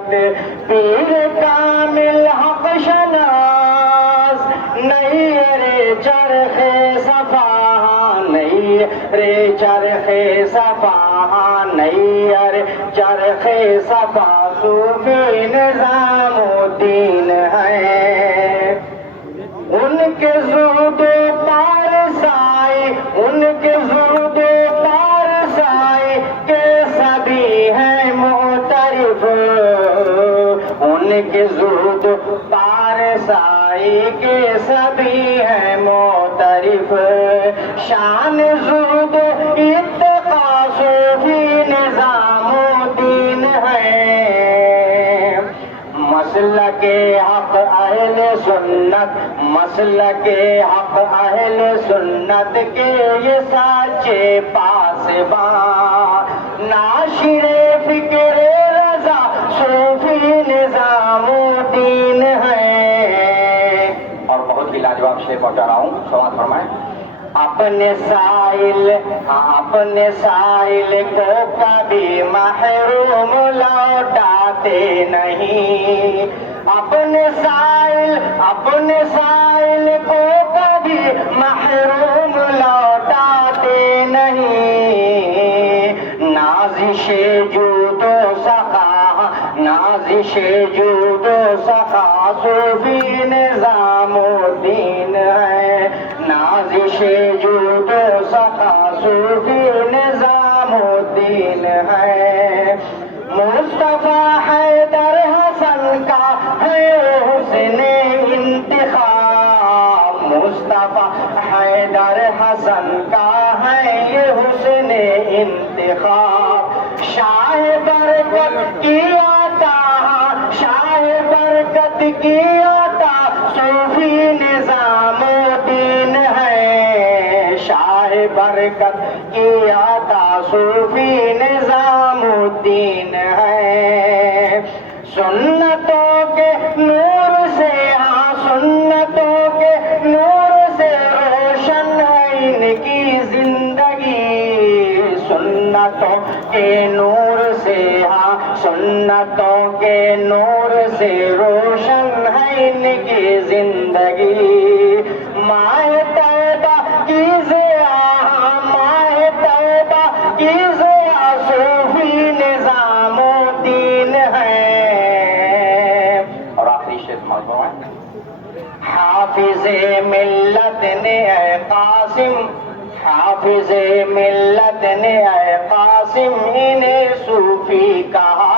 پیر کامل حق شناس نہیں رے چرخ صفا نہیں رے چرخ صفا نہیں رے چرخ صفا صوفی نظام الدین ہے ان کے زہد و پارسائی ان کے زہد و پارسائی کے سبھی ہیں معترف ان کے زہد و پارسائی کے سبھی ہیں معترف شان زہد و اتقا صوفی نظام الدین ہے مسلک حق اہل سنت مسلک حق اہل سنت کے یہ سچے پاسباں ناشر فکر رضا صوفی نظام الدین ہے اور بہت ہی لاجواب شعر پہنچا رہا ہوں سماعت فرمائیں اپنے سائل کو کبھی محروم لوٹاتے نہیں اپنے سائل کو کبھی محروم لوٹاتے نہیں نازش جود و سخا صوفی نظام الدین ہے نازش جود و سخا صوفی نظام الدین ہے مصطفیٰ حیدر حسن کا ہے حسن انتخاب مصطفیٰ حیدر حسن کا ہے یہ حسن انتخاب شاہ برکت کی عطا صوفی نظام الدین ہے شاہ برکت کی عطا صوفی نظام الدین ہے سنتوں کے نور سے سنتوں کے نور سے روشن ہے ان کی زندگی سنتوں کے نور سے سنتوں کے نور سے روشن ہے ان کی زندگی ماہ طیبہ کی ضیا صوفی نظام الدین ہے اور آخری شعر معلوم حافظ ملت نے اے قاسم حافظ ملت نے اے قاسم انہیں صوفی کہا